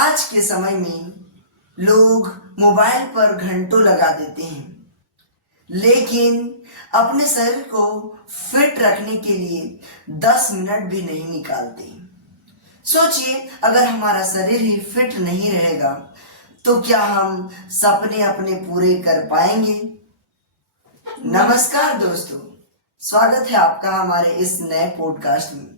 आज के समय में लोग मोबाइल पर घंटों लगा देते हैं, लेकिन अपने शरीर को फिट रखने के लिए 10 मिनट भी नहीं निकालते। सोचिए, अगर हमारा शरीर ही फिट नहीं रहेगा तो क्या हम सपने अपने पूरे कर पाएंगे? नमस्कार दोस्तों, स्वागत है आपका हमारे इस नए पॉडकास्ट में।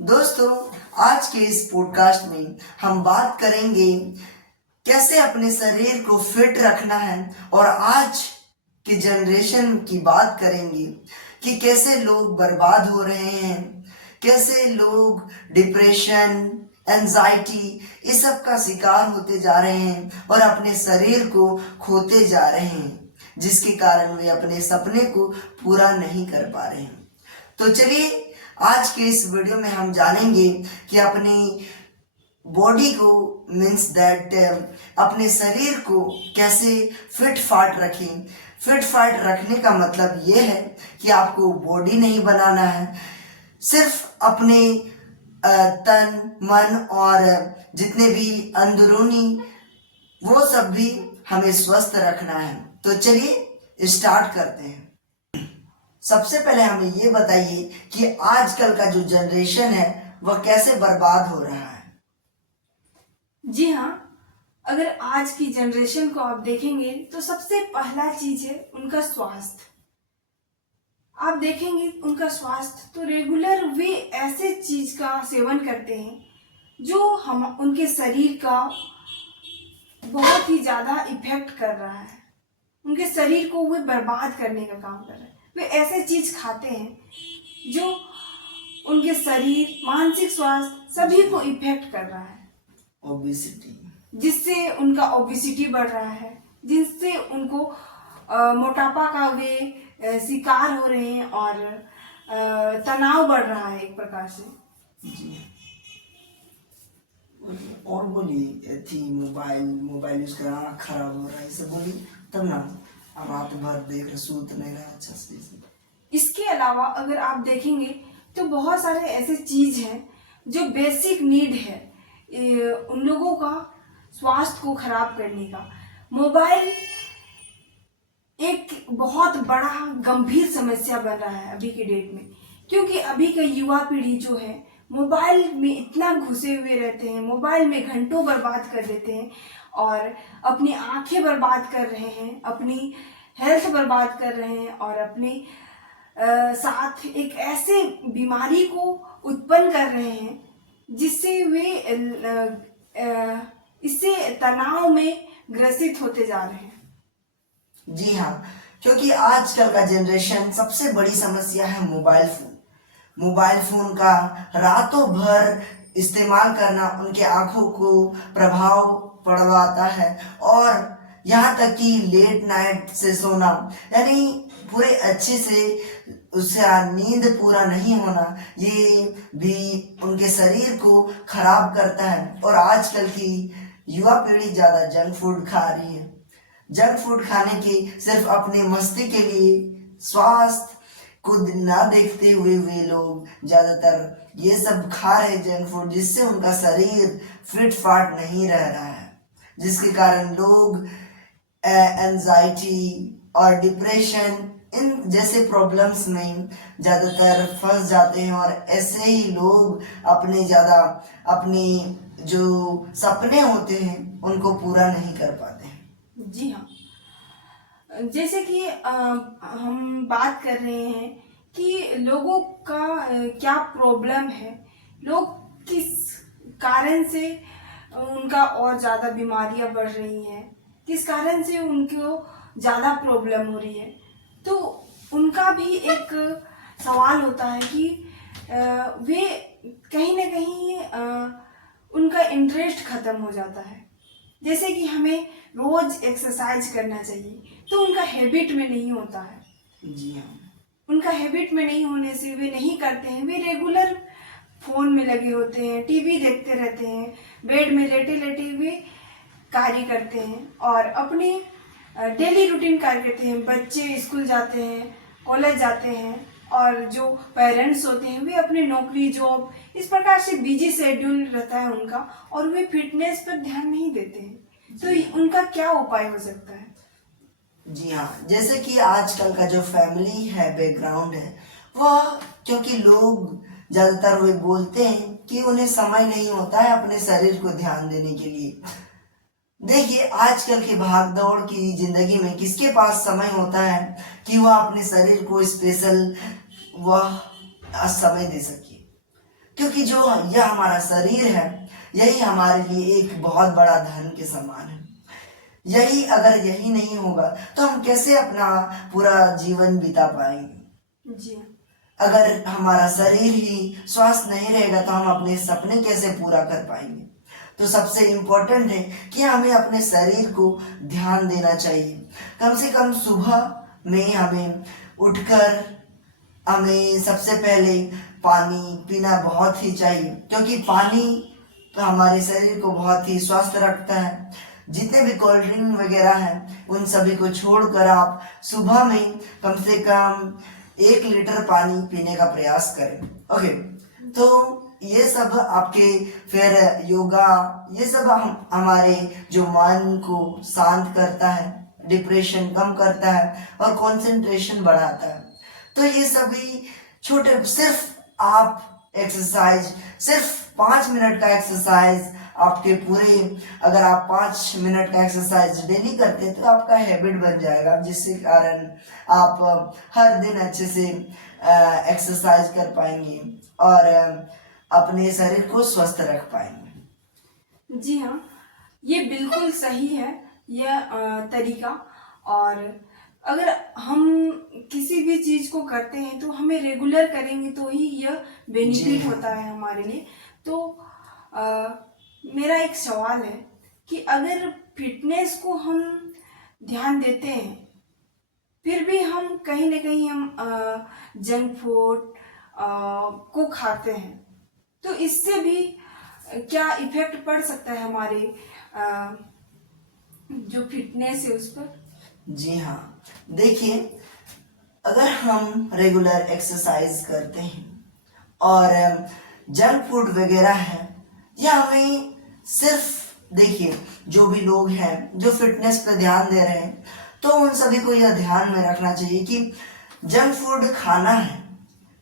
दोस्तों, आज के इस पॉडकास्ट में हम बात करेंगे कैसे अपने शरीर को फिट रखना है, और आज की जनरेशन की बात करेंगे कि कैसे लोग बर्बाद हो रहे हैं, कैसे लोग डिप्रेशन, एंजाइटी इस सब का शिकार होते जा रहे हैं और अपने शरीर को खोते जा रहे हैं, जिसके कारण वे अपने सपने को पूरा नहीं कर पा रहे हैं। तो चलिए, आज के इस वीडियो में हम जानेंगे कि अपनी बॉडी को मीन्स दैट अपने शरीर को कैसे फिट फाट रखें। फिट फाट रखने का मतलब ये है कि आपको बॉडी नहीं बनाना है, सिर्फ अपने तन मन और जितने भी अंदरूनी वो सब भी हमें स्वस्थ रखना है। तो चलिए स्टार्ट करते हैं। सबसे पहले हमें ये बताइए कि आजकल का जो जनरेशन है वह कैसे बर्बाद हो रहा है। जी हाँ, अगर आज की जनरेशन को आप देखेंगे तो सबसे पहला चीज है उनका स्वास्थ्य। आप देखेंगे उनका स्वास्थ्य तो रेगुलर वे ऐसे चीज का सेवन करते हैं जो हम उनके शरीर का बहुत ही ज्यादा इफेक्ट कर रहा है, उनके शरीर को वे बर्बाद करने का काम कर रहे हैं। वे ऐसे चीज खाते हैं जो उनके शरीर, मानसिक स्वास्थ्य सभी को इफेक्ट कर रहा है। ओबेसिटी, जिससे उनका ओबेसिटी बढ़ रहा है, जिससे उनको मोटापा का वे शिकार हो रहे हैं और तनाव बढ़ रहा है एक प्रकार से। जी। और बोलिए थी मोबाइल यूज कर आँख खराब हो रहा है, इसे बोलिए तब ना। अब रात भर देख रहे, सूत नहीं रहा अच्छा से। इसके अलावा अगर आप देखेंगे तो बहुत सारे ऐसे चीज हैं जो बेसिक नीड है उन लोगों का स्वास्थ्य को खराब करने का। मोबाइल एक बहुत बड़ा गंभीर समस्या बन रहा है अभी के डेट में, क्योंकि अभी का युवा पीढ़ी जो है मोबाइल में इतना घुसे हुए रहते हैं, मोबाइल में घंटों बर्बाद कर देते हैं और अपनी आंखें बर्बाद कर रहे हैं, अपनी हेल्थ बर्बाद कर रहे हैं और अपने साथ एक ऐसे बीमारी को उत्पन्न कर रहे हैं जिससे वे इससे तनाव में ग्रसित होते जा रहे हैं। जी हाँ, क्योंकि आजकल का जनरेशन सबसे बड़ी समस्या है मोबाइल फोन। मोबाइल फोन का रातों भर इस्तेमाल करना उनके आंखों को प्रभाव पड़वाता है, और यहाँ तक कि लेट नाइट से सोना, यानी पूरे अच्छे से उससे नींद पूरा नहीं होना, ये भी उनके शरीर को खराब करता है। और आजकल की युवा पीढ़ी ज़्यादा जंक फूड खा रही है। जंक फूड खाने के सिर्फ अपने मस्ती के लिए, स्वास्थ्य को ना देखते हुए वे लोग ज़्यादातर ये सब खा रहे जंक फूड, जिससे उनका शरीर फिट फाट नहीं रह रहा है, जिसके कारण लोग एंजाइटी और डिप्रेशन इन जैसे प्रॉब्लम्स में ज़्यादातर फंस जाते हैं, और ऐसे ही लोग अपने जो सपने होते हैं उनको पूरा नहीं कर पाते हैं। जी हाँ, जैसे कि हम बात कर रहे हैं कि लोगों का क्या प्रॉब्लम है, लोग किस कारण से उनका और ज़्यादा बीमारियां बढ़ रही हैं, किस कारण से उनको ज़्यादा प्रॉब्लम हो रही है। तो उनका भी एक सवाल होता है कि वे कहीं ना कहीं उनका इंटरेस्ट खत्म हो जाता है। जैसे कि हमें रोज एक्सरसाइज करना चाहिए, तो उनका हैबिट में नहीं होता है। जी हाँ, उनका हैबिट में नहीं होने से वे नहीं करते हैं। वे रेगुलर फोन में लगे होते हैं, टीवी देखते रहते हैं, बेड में लेटे लेटे वे कार्य करते हैं और अपने डेली रूटीन कार्य करते हैं। बच्चे स्कूल जाते हैं, कॉलेज जाते हैं, और जो पेरेंट्स होते हैं वे अपने नौकरी जॉब इस प्रकार से बिजी शेड्यूल रहता है उनका, और वे फिटनेस पर ध्यान नहीं देते हैं। तो उनका क्या उपाय हो सकता है? जी हाँ, जैसे कि आजकल का जो फैमिली है, बैकग्राउंड है, वह क्योंकि लोग ज्यादातर वे बोलते हैं कि उन्हें समय नहीं होता है अपने शरीर को ध्यान देने के लिए। देखिए, आजकल की भाग दौड़ की जिंदगी में किसके पास समय होता है कि वह अपने शरीर को स्पेशल वह समय दे सके। क्योंकि जो यह हमारा शरीर है, यही हमारे लिए एक बहुत बड़ा धन के समान है। यही अगर यही नहीं होगा तो हम कैसे अपना पूरा जीवन बिता पाएंगे। जी अगर हमारा शरीर ही स्वस्थ नहीं रहेगा तो हम अपने सपने कैसे पूरा कर पाएंगे। तो सबसे इम्पोर्टेंट है कि हमें अपने शरीर को ध्यान देना चाहिए। कम से कम सुबह में हमें उठकर हमें सबसे पहले पानी पीना बहुत ही चाहिए, क्योंकि पानी हमारे शरीर को बहुत ही स्वस्थ रखता है। जितने भी कोल्ड ड्रिंक वगैरह हैं उन सभी को छोड़कर आप सुबह में कम से कम 1 लीटर पानी पीने का प्रयास करें। ओके, तो ये सब आपके फिर योगा, ये सब हमारे जो मन को शांत करता है, डिप्रेशन कम करता है और कंसंट्रेशन बढ़ाता है। तो ये सभी छोटे, सिर्फ आप एक्सरसाइज, सिर्फ 5 मिनट का एक्सरसाइज आपके पूरे, अगर आप 5 मिनट का एक्सरसाइज डेली करते हैं तो आपका हैबिट बन जाएगा, जिसके कारण आप हर दिन अच्छे से एक्सरसाइज कर पाएंगे और अपने शरीर को स्वस्थ रख पाएंगे। जी हाँ, ये बिल्कुल सही है यह तरीका। और अगर हम किसी भी चीज को करते हैं तो हमें रेगुलर करेंगे तो ही यह बेनिफिट होता है हमारे लिए। तो मेरा एक सवाल है कि अगर फिटनेस को हम ध्यान देते हैं फिर भी हम कहीं ना कहीं हम जंक फूड को खाते हैं, तो इससे भी क्या इफेक्ट पड़ सकता है हमारे जो फिटनेस है उस पर? जी हाँ, देखिए, अगर हम रेगुलर एक्सरसाइज करते हैं और जंक फूड वगैरह है, या हमें सिर्फ, देखिए, जो भी लोग हैं जो फिटनेस पे ध्यान दे रहे हैं तो उन सभी को यह ध्यान में रखना चाहिए कि जंक फूड खाना है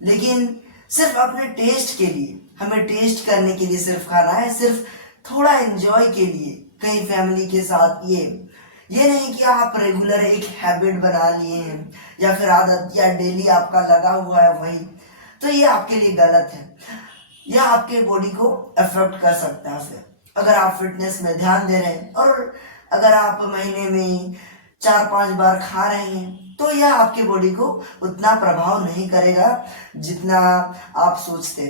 लेकिन सिर्फ अपने टेस्ट के लिए, हमें टेस्ट करने के लिए सिर्फ खाना है, सिर्फ थोड़ा एंजॉय के लिए, कहीं फैमिली के साथ। ये नहीं कि आप रेगुलर एक हैबिट बना लिए हैं या फिर आदत या डेली आपका लगा हुआ है वही, तो ये आपके लिए गलत है। यह आपके बॉडी को अफेक्ट कर सकता है। फिर अगर आप फिटनेस में ध्यान दे रहे हैं और अगर आप महीने में 4-5 बार खा रहे हैं तो यह आपकी बॉडी को उतना प्रभाव नहीं करेगा जितना आप सोचते,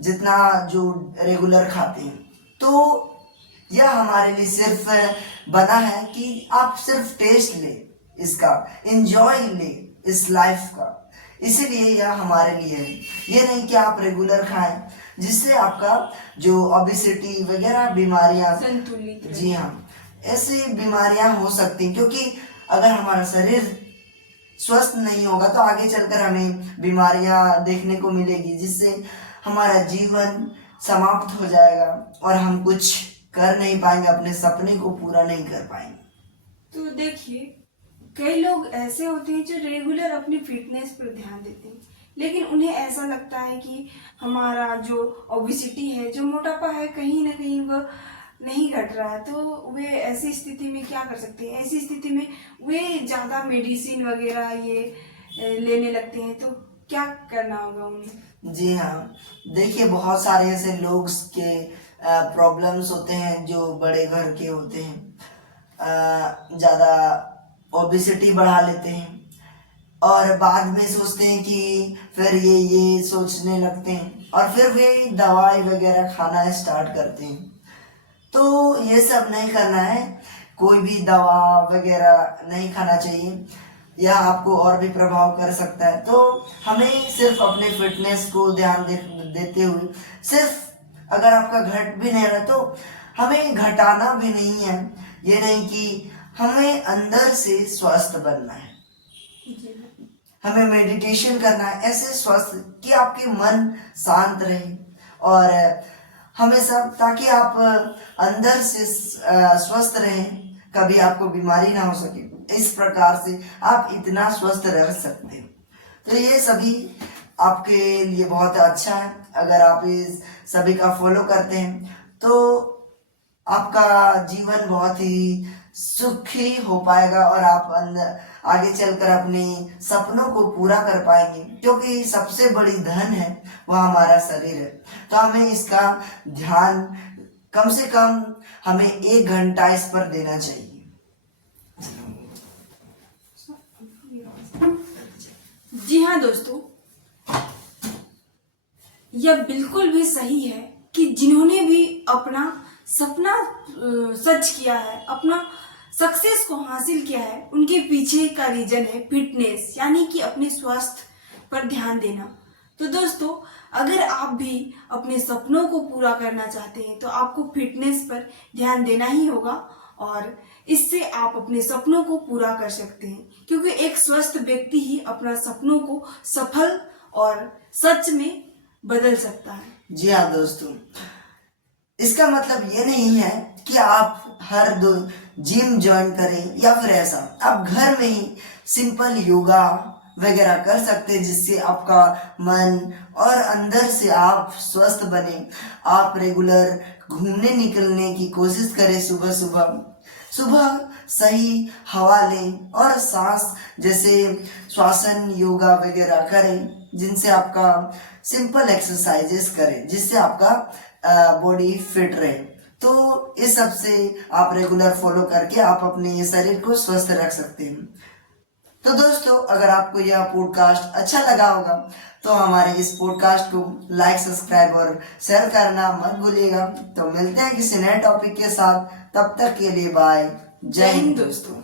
जितना जो रेगुलर खाते हैं। तो यह हमारे लिए सिर्फ बना है कि आप सिर्फ टेस्ट ले, इसका एंजॉय ले इस लाइफ का, इसीलिए यह हमारे लिए है। ये नहीं कि आप रेगुलर खाएं जिससे आपका जो ओबेसिटी वगैरह बीमारियां, संतुलित, जी हाँ, ऐसी बीमारियां हो सकती हैं। क्योंकि अगर हमारा शरीर स्वस्थ नहीं होगा तो आगे चलकर हमें बीमारियां देखने को मिलेगी, जिससे हमारा जीवन समाप्त हो जाएगा और हम कुछ कर नहीं पाएंगे, अपने सपने को पूरा नहीं कर पाएंगे। तो देखिए, कई लोग ऐसे होते हैं जो रेगुलर अपनी फिटनेस पर ध्यान देते हैं, लेकिन उन्हें ऐसा लगता है कि हमारा जो ओबेसिटी है, जो मोटापा है, कहीं ना कहीं वह नहीं घट रहा है। तो वे ऐसी स्थिति में क्या कर सकते हैं? ऐसी स्थिति में वे ज़्यादा मेडिसिन वगैरह ये लेने लगते हैं, तो क्या करना होगा उन्हें? जी हाँ, देखिए, बहुत सारे ऐसे लोग के प्रॉब्लम्स होते हैं जो बड़े घर के होते हैं, ज़्यादा ओबेसिटी बढ़ा लेते हैं और बाद में सोचते हैं कि फिर ये सोचने लगते हैं और फिर वे दवाई वगैरह खाना स्टार्ट करते हैं। तो ये सब नहीं करना है, कोई भी दवा वगैरह नहीं खाना चाहिए, यह आपको और भी प्रभाव कर सकता है। तो हमें सिर्फ अपने फिटनेस को ध्यान देते हुए, सिर्फ अगर आपका घट भी नहीं रहा तो हमें घटाना भी नहीं है। ये नहीं कि हमें अंदर से स्वस्थ बनना है। हमें मेडिटेशन करना है, ऐसे स्वस्थ कि आपके मन शांत रहे और हमेशा, ताकि आप अंदर से स्वस्थ रहें, कभी आपको बीमारी ना हो सके। इस प्रकार से आप इतना स्वस्थ रह सकते हो। तो ये सभी आपके लिए बहुत अच्छा है। अगर आप इस सभी का फॉलो करते हैं तो आपका जीवन बहुत ही सुखी हो पाएगा और आप अंदर आगे चलकर अपने सपनों को पूरा कर पाएंगे, क्योंकि सबसे बड़ी धन है वह हमारा शरीर है। तो हमें इसका ध्यान कम से कम हमें 1 घंटा इस पर देना चाहिए। जी हाँ दोस्तों, यह बिल्कुल भी सही है कि जिन्होंने भी अपना सपना सच किया है, अपना सक्सेस को हासिल किया है, उनके पीछे का रीजन है फिटनेस, यानी कि अपने स्वास्थ्य पर ध्यान देना। तो दोस्तों, अगर आप भी अपने सपनों को पूरा करना चाहते हैं तो आपको फिटनेस पर ध्यान देना ही होगा और इससे आप अपने सपनों को पूरा कर सकते हैं, क्योंकि एक स्वस्थ व्यक्ति ही अपना सपनों को सफल और सच में बदल सकता है। जी हाँ दोस्तों, इसका मतलब ये नहीं है कि आप हर दो जिम ज्वाइन करें या फिर ऐसा, आप घर में ही सिंपल योगा वगैरह कर सकते हैं, जिससे आपका मन और अंदर से आप स्वस्थ बने। आप रेगुलर घूमने निकलने की कोशिश करें, सुबह सुबह सही हवा लें और सांस जैसे श्वासन योगा वगैरह करें, जिनसे आपका सिंपल एक्सरसाइजेस करें, जिससे आपका बॉडी फिट रहे। तो इस सब से आप रेगुलर फॉलो करके आप अपने शरीर को स्वस्थ रख सकते हैं। तो दोस्तों, अगर आपको यह पॉडकास्ट अच्छा लगा होगा तो हमारे इस पॉडकास्ट को लाइक, सब्सक्राइब और शेयर करना मत भूलिएगा। तो मिलते हैं किसी नए टॉपिक के साथ, तब तक के लिए बाय। जय हिंद दोस्तों।